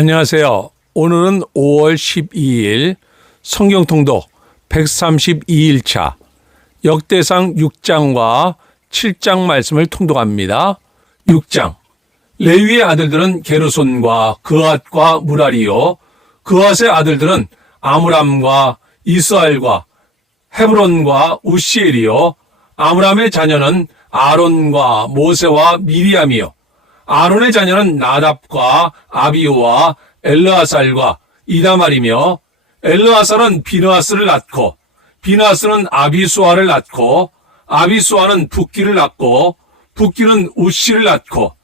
안녕하세요. 오늘은 5월 12일 성경통독 132일차 역대상 6장과 7장 말씀을 통독합니다. 6장 레위의 아들들은 게르손과 그앗과 무라리요, 그앗의 아들들은 아므람과 이스라엘과 헤브론과 우시엘이요, 아므람의 자녀는 아론과 모세와 미리암이요, 아론의 자녀는 나답과 아비오와 엘르아살과 이다말이며, 엘르아살은 비느하스를 낳고 비느하스는 아비수아를 낳고 아비수아는 붓기를 낳고 붓기는 우시를 낳고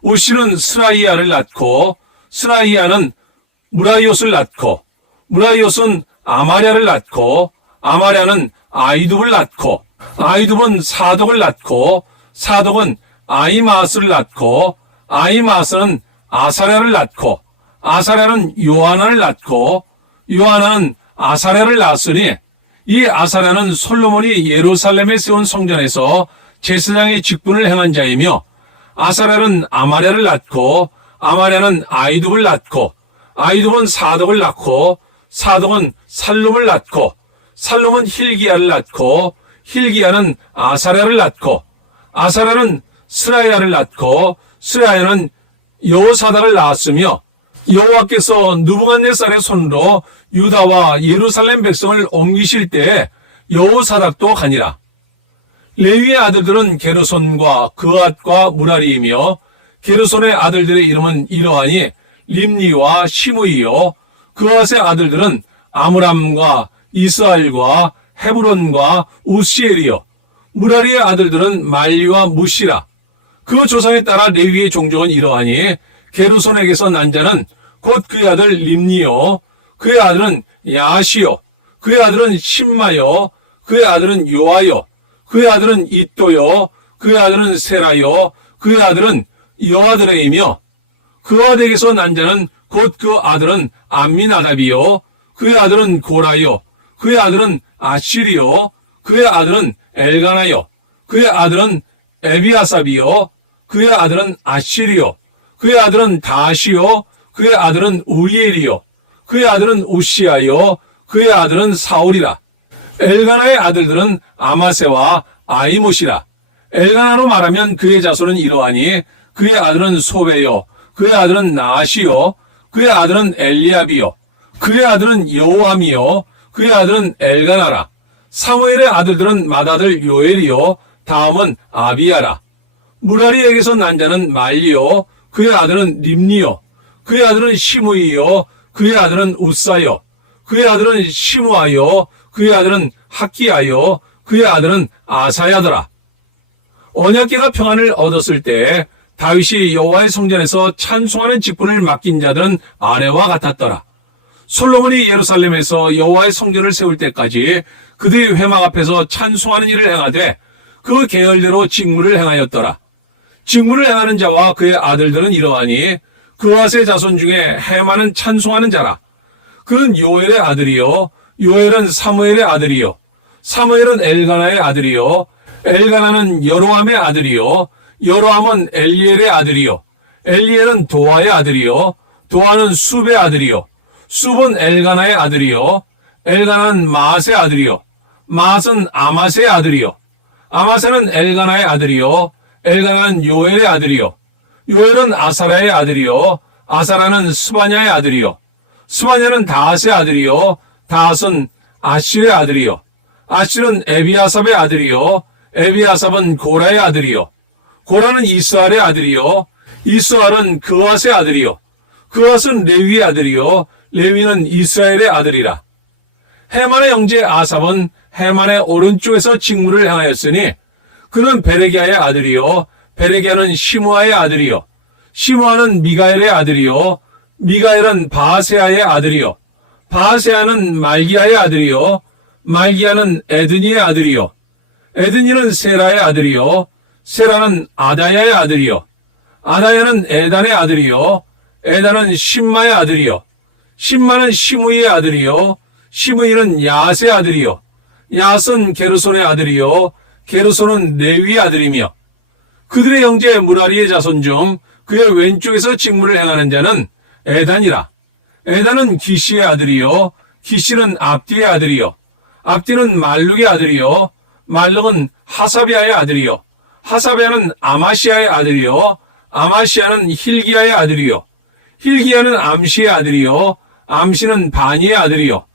우시는 스라이야를 낳고 스라이야는 무라이옷을 낳고 무라이옷은 아마랴를 낳고 아마랴는 아이둡을 낳고 아이둡은 사독을 낳고 사독은 아이마스를 낳고 아이마스는 아사랴를 낳고 아사랴는 요하나를 낳고 요하나는 아사랴를 낳았으니 이 아사랴는 솔로몬이 예루살렘에 세운 성전에서 제사장의 직분을 행한 자이며, 아사랴는 아마랴를 낳고 아마랴는 아이둡을 낳고 아이둡은 사독을 낳고 사독은 살룸을 낳고 살룸은 힐기야를 낳고 힐기야는 아사랴를 낳고 아사랴는 스라야를 낳고 스라야는 여호사닥을 낳았으며, 여호와께서 느부갓네살의 손으로 유다와 예루살렘 백성을 옮기실 때에 여호사닥도 가니라. 레위의 아들들은 게르손과 그앗과 무라리이며, 게르손의 아들들의 이름은 이러하니 림니와 시므이요, 그앗의 아들들은 아므람과 이스라엘과 헤브론과 우시엘이요, 무라리의 아들들은 말리와 무시라. 그 조상에 따라 레위의 종족은 이러하니 게르손에게서 난 자는 곧 그의 아들 림니요, 그의 아들은 야시요, 그의 아들은 심마요, 그의 아들은 요아요, 그의 아들은 이또요, 그의 아들은 세라요, 그의 아들은 여아드레이며, 그아드에게서 난 자는 곧 그 아들은 암미나답이요, 그의 아들은 고라요, 그의 아들은 아시리요, 그의 아들은 엘가나요, 그의 아들은 에비아삽이요, 그의 아들은 아시리요, 그의 아들은 다시요, 그의 아들은 우리엘이요, 그의 아들은 우시아요, 그의 아들은 사울이라. 엘가나의 아들들은 아마세와 아이못이라. 엘가나로 말하면 그의 자손은 이러하니 그의 아들은 소베요, 그의 아들은 나아시요, 그의 아들은 엘리압이요, 그의 아들은 여호함이요, 그의 아들은 엘가나라. 사무엘의 아들들은 맏아들 요엘이요, 다음은 아비야라. 무라리에게서 난 자는 말리요, 그의 아들은 림니요, 그의 아들은 시므이요, 그의 아들은 우사요, 그의 아들은 시므아요, 그의 아들은 학기야요, 그의 아들은 아사야더라. 언약궤가 평안을 얻었을 때 다윗이 여호와의 성전에서 찬송하는 직분을 맡긴 자들은 아래와 같았더라. 솔로몬이 예루살렘에서 여호와의 성전을 세울 때까지 그들이 회막 앞에서 찬송하는 일을 행하되 그 계열대로 직무를 행하였더라. 직무를 행하는 자와 그의 아들들은 이러하니 그앗의 자손 중에 헤만은 찬송하는 자라. 그는 요엘의 아들이요, 요엘은 사무엘의 아들이요, 사무엘은 엘가나의 아들이요, 엘가나는 여로함의 아들이요, 여로함은 엘리엘의 아들이요, 엘리엘은 도아의 아들이요, 도아는 숲의 아들이요, 숲은 엘가나의 아들이요, 엘가나는 마앗의 아들이요, 마앗은 아마세의 아들이요, 아마세는 엘가나의 아들이요, 엘가나는 요엘의 아들이요, 요엘은 아사라의 아들이요, 아사라는 스바냐의 아들이요, 스바냐는 다핫의 아들이요, 다핫은 아실의 아들이요, 아실은 에비아삽의 아들이요, 에비아삽은 고라의 아들이요, 고라는 이스라엘의 아들이요, 이스라엘은 그앗의 아들이요, 그앗은 레위의 아들이요, 레위는 이스라엘의 아들이라. 헤만의 형제 아삽은 헤만의 오른쪽에서 직무를 행하였으니 그는 베레기야의 아들이요, 베레기야는 시므아의 아들이요, 시므아는 미가엘의 아들이요, 미가엘은 바하세아의 아들이요, 바하세아는 말기야의 아들이요, 말기야는 에드니의 아들이요, 에드니는 세라의 아들이요, 세라는 아다야의 아들이요, 아다야는 에단의 아들이요, 에단은 심마의 아들이요, 심마는 시므이의 아들이요, 시므이는 야앗의 아들이요, 야앗은 게르손의 아들이요, 게르손은 레위의 아들이며, 그들의 형제 무라리의 자손 중 그의 왼쪽에서 직무를 행하는 자는 에단이라. 에단은 기시의 아들이요 기시는 압디의 아들이요 압디는 말룩의 아들이요 말룩은 하사비아의 아들이요 하사비아는 아마시아의 아들이요 아마시아는 힐기야의 아들이요 힐기야는 암시의 아들이요 암시는 바니의 아들이요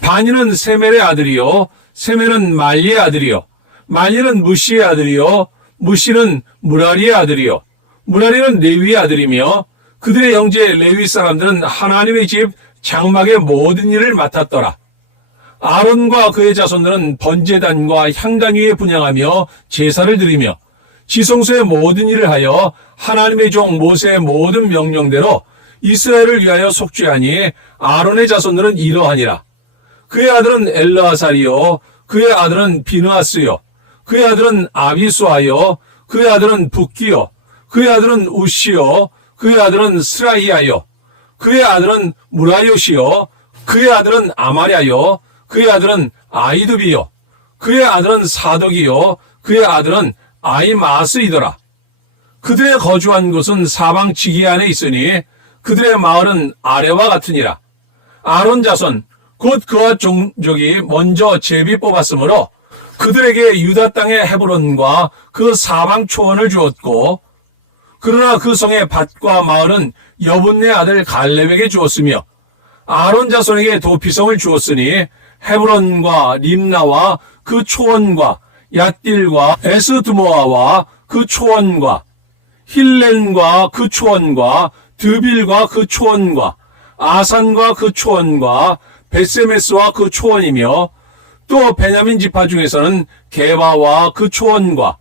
바니는 세멜의 아들이요 세멜은 말리의 아들이요 말리는 무시의 아들이요 무시는 무라리의 아들이요 무라리는 레위의 아들이며 그들의 형제 레위 사람들은 하나님의 집 장막의 모든 일을 맡았더라. 아론과 그의 자손들은 번제단과 향단 위에 분향하며 제사를 드리며 지성소의 모든 일을 하여 하나님의 종 모세의 모든 명령대로 이스라엘을 위하여 속죄하니 아론의 자손들은 이러하니라. 그의 아들은 엘르아살이요 그의 아들은 비느하스요 그의 아들은 아비수아요 그의 아들은 붓기요 그의 아들은 우시요 그의 아들은 스라이아요 그의 아들은 무라요시요 그의 아들은 아마랴요 그의 아들은 아이두비요 그의 아들은 사덕이요 그의 아들은 아이마스이더라. 그들의 거주한 곳은 사방 지기 안에 있으니 그들의 마을은 아래와 같으니라. 아론 자손 곧 그와 종족이 먼저 제비 뽑았으므로 그들에게 유다 땅의 헤브론과 그 사방 초원을 주었고 그러나 그 성의 밭과 마을은 여분네 아들 갈렙에게 주었으며 아론 자손에게 도피성을 주었으니 헤브론과 림나와 그 초원과 얏딜과 에스드모아와 그 초원과 힐렌과 그 초원과 드빌과 그 초원과 아산과 그 초원과 베세메스와 그 초원이며 또 베냐민 지파 중에서는 게바와 그 초원과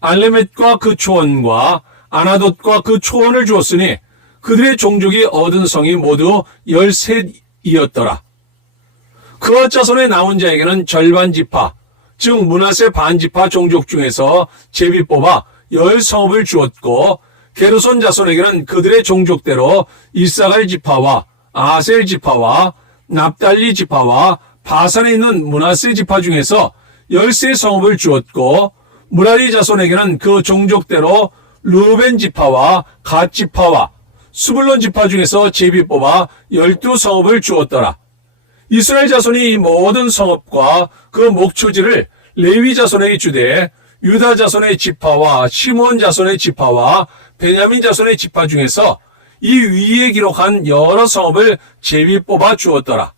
알레멧과 그 초원과 아나돗과 그 초원을 주었으니 그들의 종족이 얻은 성이 모두 13이었더라. 그와 자손의 남은 자에게는 절반 지파, 즉 므낫세 반 지파 종족 중에서 제비 뽑아 10성읍을 주었고 게르손 자손에게는 그들의 종족대로 이사갈 지파와 아셀 지파와 납달리 지파와 바산에 있는 므낫세 지파 중에서 13성읍을 주었고 무라리 자손에게는 그 종족대로 르벤 지파와 갓 지파와 스불론 지파 중에서 제비 뽑아 12성읍을 주었더라. 이스라엘 자손이 이 모든 성읍과 그 목초지를 레위 자손에게 주되 유다 자손의 지파와 시므온 자손의 지파와 베냐민 자손의 지파 중에서 이 위에 기록한 여러 성읍을 제비 뽑아 주었더라.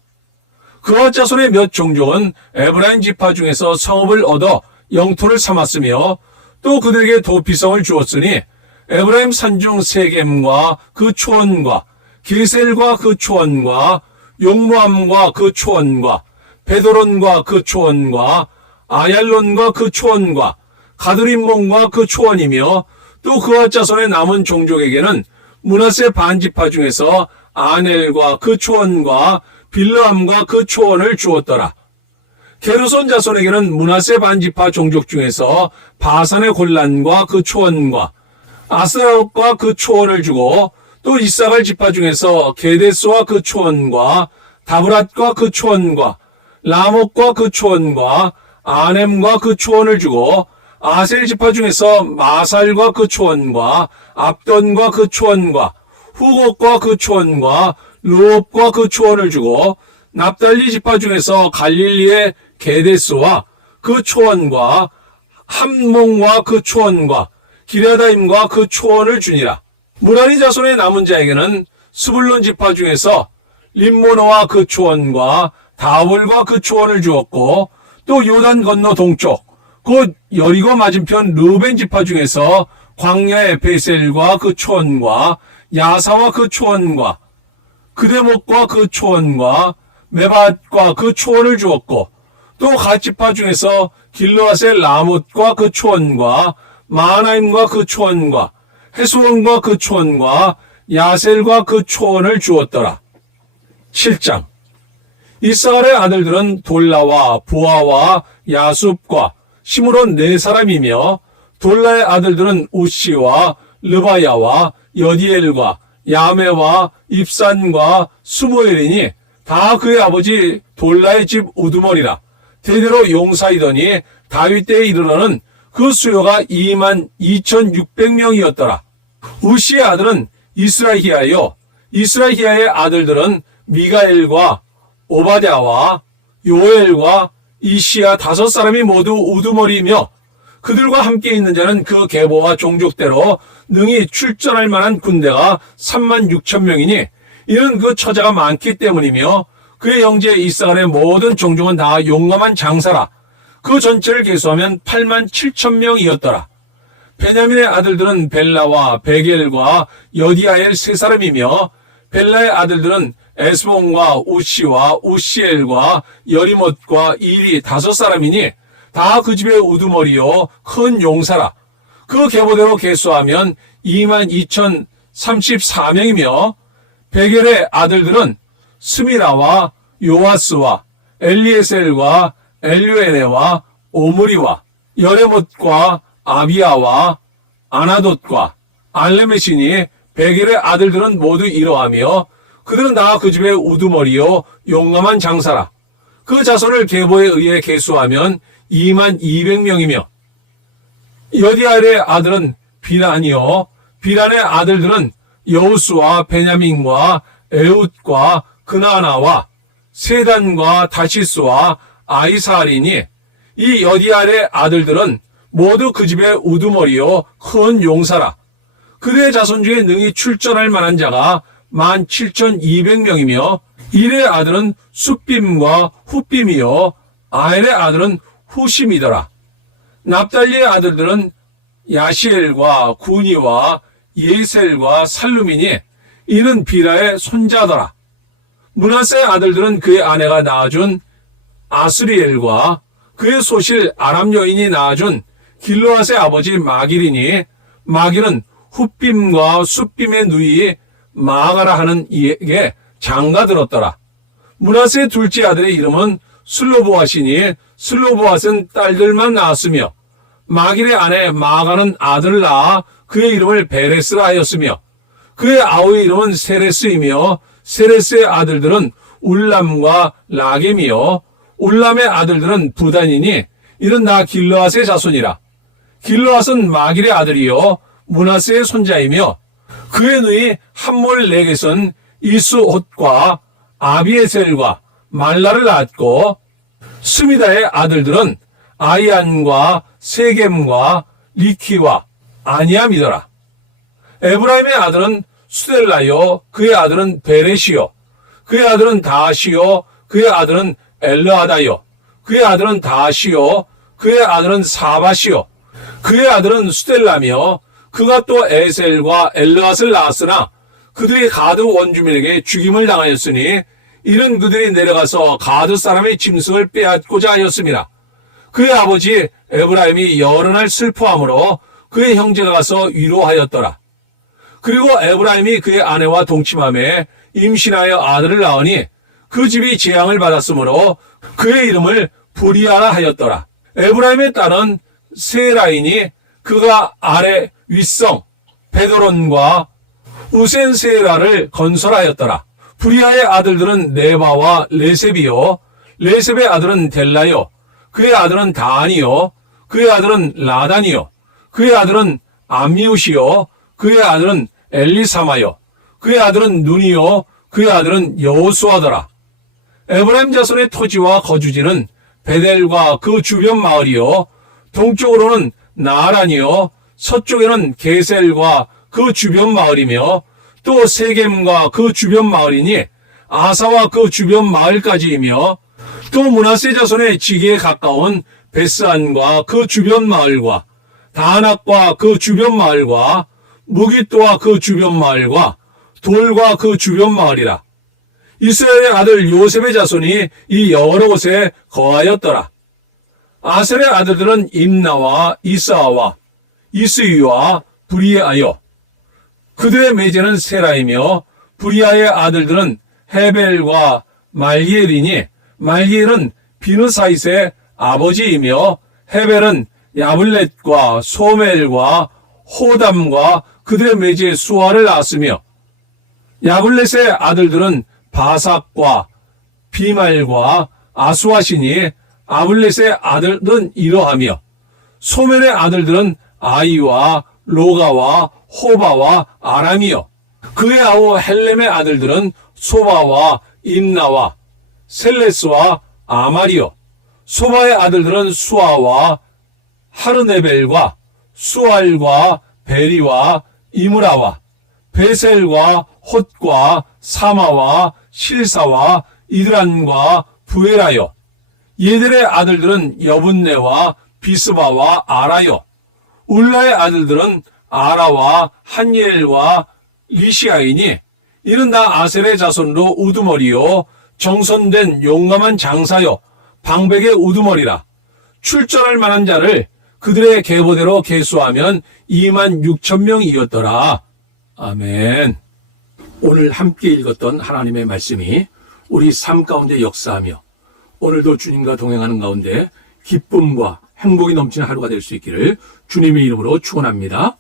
그와 자손의 몇 종족은 에브라임 지파 중에서 성읍을 얻어 영토를 삼았으며 또 그들에게 도피성을 주었으니 에브라임 산중 세겜과 그 초원과 게셀과 그 초원과 용모함과 그 초원과 베도론과 그 초원과 아얄론과 그 초원과 가드림몬과 그 초원이며 또 그와 자손의 남은 종족에게는 므낫세 반지파 중에서 아넬과 그 초원과 빌르함과 그 초원을 주었더라. 게르손 자손에게는 므낫세 반지파 종족 중에서 바산의 골란과 그 초원과 아스라롯과 그 초원을 주고 또 이사갈 지파 중에서 게데스와 그 초원과 다브랏과 그 초원과 라목과 그 초원과 아넴과 그 초원을 주고 아셀 지파 중에서 마살과 그 초원과 압돈과 그 초원과 후곡과 그 초원과 르옵과 그 초원을 주고 납달리 지파 중에서 갈릴리의 게데스와 그 초원과 함몽과 그 초원과 기레다임과 그 초원을 주니라. 무라리 자손의 남은 자에게는 스불론 지파 중에서 림모노와 그 초원과 다볼과 그 초원을 주었고 또 요단 건너 동쪽 곧 여리고 맞은편 르벤 지파 중에서 광야의 베셀과 그 초원과 야사와 그 초원과 그대목과 그 초원과 메밧과 그 초원을 주었고 또 갓 지파 중에서 길르앗의 라못과 그 초원과 마하나임과 그 초원과 헤스원과 그 초원과 야셀과 그 초원을 주었더라. 7장 이스라엘의 아들들은 돌라와 부아와 야숲과 시므론 4사람이며 돌라의 아들들은 우시와 르바야와 여디엘과 야메와 입산과 스무엘이니 다 그의 아버지 돌라의 집 우두머리라. 대대로 용사이더니 다윗 때에 이르러는 그 수요가 22,600명이었더라. 우시의 아들은 이스라히야요 이스라히야의 아들들은 미가엘과 오바댜와 요엘과 이시야 5사람이 모두 우두머리이며 그들과 함께 있는 자는 그 계보와 종족대로 능히 출전할 만한 군대가 36,000명이니 이는 그 처자가 많기 때문이며 그의 형제 이스라엘의 모든 종족은 다 용감한 장사라. 그 전체를 계수하면 87,000명이었더라. 베냐민의 아들들은 벨라와 베겔과 여디아엘 3사람이며 벨라의 아들들은 에스본과 우시와 우시엘과 여리못과 일이 5사람이니 다 그 집의 우두머리요 큰 용사라. 그 계보대로 계수하면 22,034명이며 베겔의 아들들은 스미라와 요아스와 엘리에셀과 엘류에네와 오므리와 여레못과 아비야와 아나돗과 알레메시니 베겔의 아들들은 모두 이러하며 그들은 다 그 집의 우두머리요 용감한 장사라. 그 자손을 계보에 의해 계수하면 22,000명이며 여디아엘의 아들은 비란이요 비란의 아들들은 여우스와 베냐민과 에웃과 그나나와 세단과 다시스와 아이사리니 이 여디아엘의 아들들은 모두 그 집의 우두머리요 큰 용사라. 그들의 자손 중에 능히 출전할 만한 자가 17,200명이며 일의 아들은 숫빔과 훗빔이요 아엘의 아들은 후심이더라. 납달리의 아들들은 야시엘과 구니와 예셀과 살루미니 이는 비라의 손자더라. 므낫세의 아들들은 그의 아내가 낳아준 아스리엘과 그의 소실 아람 여인이 낳아준 길르앗의 아버지 마길이니 마길은 훗빔과 숫빔의 누이 마가라 하는 이에게 장가들었더라. 므낫세의 둘째 아들의 이름은 슬로보앗이니 슬로보앗은 딸들만 낳았으며 마길의 아내 마가는 아들을 낳아 그의 이름을 베레스라 하였으며 그의 아우의 이름은 세레스이며 세레스의 아들들은 울람과 라겜이요 울람의 아들들은 부단이니 이는 다 길르앗의 자손이라. 길르앗은 마길의 아들이요 므낫세의 손자이며 그의 누이 함몰렉에선 이스옷과 아비에셀과 말라를 낳았고 스미다의 아들들은 아이안과 세겜과 리키와 아니암이더라. 에브라임의 아들은 수델라요 그의 아들은 베레시요 그의 아들은 다시요 그의 아들은 엘르하다요 그의 아들은 다시요 그의 아들은 사바시요 그의 아들은 수델라며 그가 또 에셀과 엘르앗을 낳았으나 그들이 가드 원주민에게 죽임을 당하였으니 이는 그들이 내려가서 가드 사람의 짐승을 빼앗고자 하였습니다. 그의 아버지 에브라임이 여러 날 슬퍼함으로 그의 형제가 가서 위로하였더라. 그리고 에브라임이 그의 아내와 동침함에 임신하여 아들을 낳으니 그 집이 재앙을 받았으므로 그의 이름을 브리아라 하였더라. 에브라임의 딸은 세라이니 그가 아래 윗성 베도론과 우센세라를 건설하였더라. 브리아의 아들들은 네바와 레셉이요 레셉의 아들은 델라요 그의 아들은 다안이요 그의 아들은 라단이요 그의 아들은 암미우시요 그의 아들은 엘리사마요 그의 아들은 눈이요 그의 아들은 여호수아더라. 에브라임 자손의 토지와 거주지는 베델과 그 주변 마을이요 동쪽으로는 나아란이요 서쪽에는 게셀과 그 주변 마을이며 또 세겜과 그 주변 마을이니 아사와 그 주변 마을까지이며 또 므낫세 자손의 지기에 가까운 베스안과 그 주변 마을과 다낙과 그 주변 마을과 무기또와 그 주변 마을과 돌과 그 주변 마을이라. 이스라엘의 아들 요셉의 자손이 이 여러 곳에 거하였더라. 아셀의 아들들은 임나와 이스아와 이스위와 브리아요 그들의 매제는 세라이며 브리아의 아들들은 헤벨과 말기엘이니 말기엘은 비느사잇의 아버지이며 헤벨은 야블렛과 소멜과 호담과 그들의 매제 수아를 낳았으며 야블렛의 아들들은 바삭과 비말과 아수아시니 아블렛의 아들은 이러하며 소멜의 아들들은 아이와 로가와 호바와 아람이요 그의 아우 헬렘의 아들들은 소바와 임나와 셀레스와 아말이요. 소바의 아들들은 수아와 하르네벨과 수알과 베리와 이므라와 베셀과 홑과 사마와 실사와 이드란과 부에라요. 얘들의 아들들은 여분네와 비스바와 아라요. 울라의 아들들은 아라와 한예엘과 리시아이니 이는 다 아셀의 자손으로 우두머리요 정선된 용감한 장사요 방백의 우두머리라. 출전할 만한 자를 그들의 계보대로 계수하면 26,000명이었더라. 아멘. 오늘 함께 읽었던 하나님의 말씀이 우리 삶 가운데 역사하며 오늘도 주님과 동행하는 가운데 기쁨과 행복이 넘치는 하루가 될 수 있기를 주님의 이름으로 축원합니다.